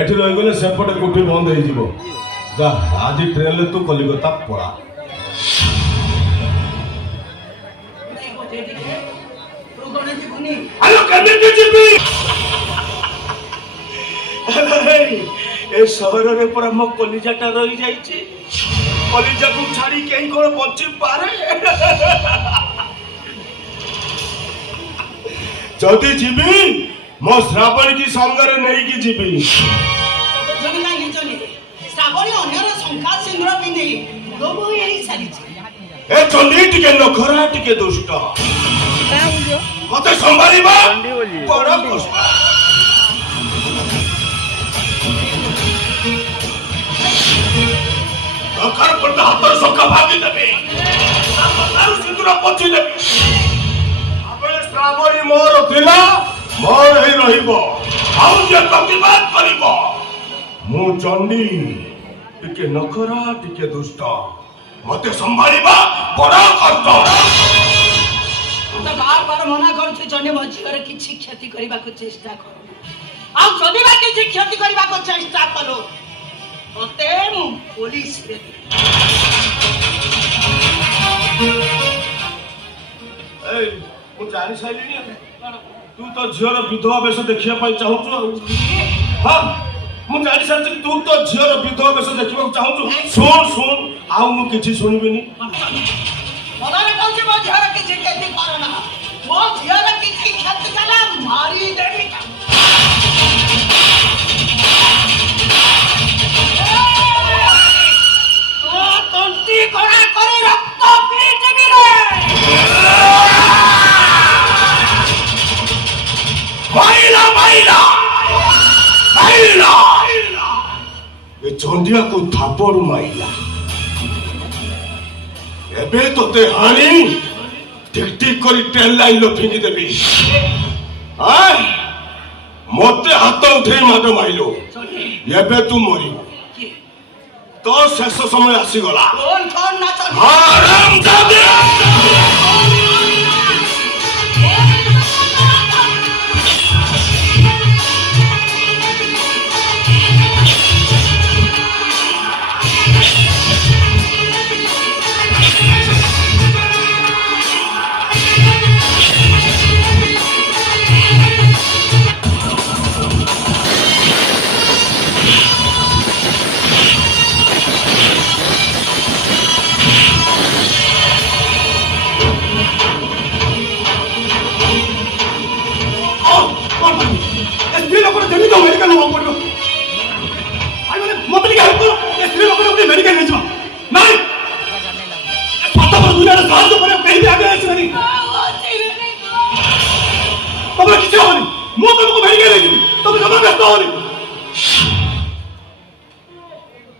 एठी रही गले सेपटे कोठी बंद हो जीवो जा आज ट्रेन ले तू कलिकता पड़ा हेलो कने जीबी ए शहर रे पर हम कलिजाटा रही जाईची कलिजा को छाड़ी केई कोन बंची पारे जदी जीबी मो श्रावण की संगर नहीं की जीबी श्रावणी अन्यर संख्या सिंदूर पिंधि बुढ़ो बोई एही सारिछि ए चंडी टिके नखरा टिके दुष्ट मते संभालिबा बड़ा कष्ट दरकार पड़ता हाथ सका भागी देबे आरु सिंदूर पची देबे आबे श्रावणी मोर थिला मोर ही रहिबो आउ जे प्रतिबाद करिबो मु चंडी टिके नखरा टिके दुष्ट मते संभालिबा बड़ा कष्ट तो बार बार मना करछु चंडी मझिरे किछि क्षति करबा को चेष्टा कर आ जदी बा किछि क्षति करबा को चेष्टा कलो ओते मु पुलिस रे ए मु जानि साइलिनी तू तो झियर विधवा बेश देखिया पाई चाहूछु हां मु जानि सारछि तू तो झियर विधवा बेश देखिबा चाहूछु सुन सुन आउ मु किछि सुनिबिनी मदारे कहछि मो झियर किछि क्षति करना मो झियर किछि क्षति कला मारी देबी तंती करा करे रक्त पीट गिरे माइला माइला माइला ए चंडिया को थापड़ माइला एबे तोते हानी टिक टिक करी ट्रेन लाइन लो फिंगी देबी आय मते हाथ उठे माड माइलो एबे तू मरिबो तो शेष समय आसी गला कौन कौन ना चल आराम जादे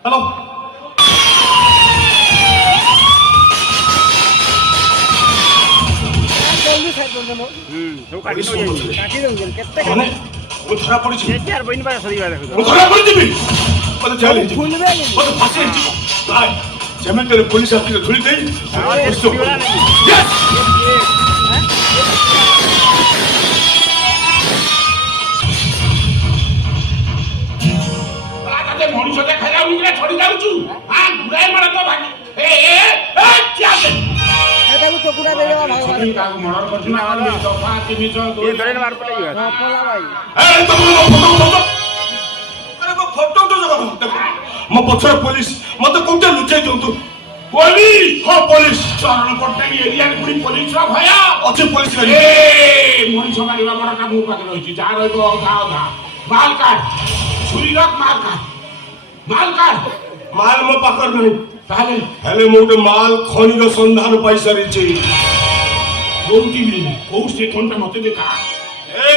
हेलो धरा पड़ी धरा पड़ी जीवी मत चल मत फांसी जेमे तेरे पुलिस आके धुली दे यस आते मनुष्य देखा जाऊ निकले छोड़ी जाऊछु हां गुराई मार तो भागी ए क्या दे एटाକୁ ଚକୁଡା ଦେଇଦେବା ଭାଇ କାକୁ ମର୍ଡର କରିଛି ନା ଦଫା ତିନି ଜଣ ଏ ଧରେନ ମାର ପଡେ ଯିବା ପଲା ଭାଇ ए तुम फोटो अरे वो फोटो तो जगह मो पछर पुलिस मते कोटे लुचाई दंतु पुलिस हो पुलिस चरण पट्टानी एरिया पुरी पुलिस रा भया अछि पुलिस ए मनी समारिबा बड़ काम पाके रहिछि जा रहबो धा धा माल काट छुरी रख माल काट माल मो पाकर नहीं ताले हेले मोटे माल खनी रो संधान पाई सरिछि कोउटी भी कोउ स्टेशन पे मते देखा ए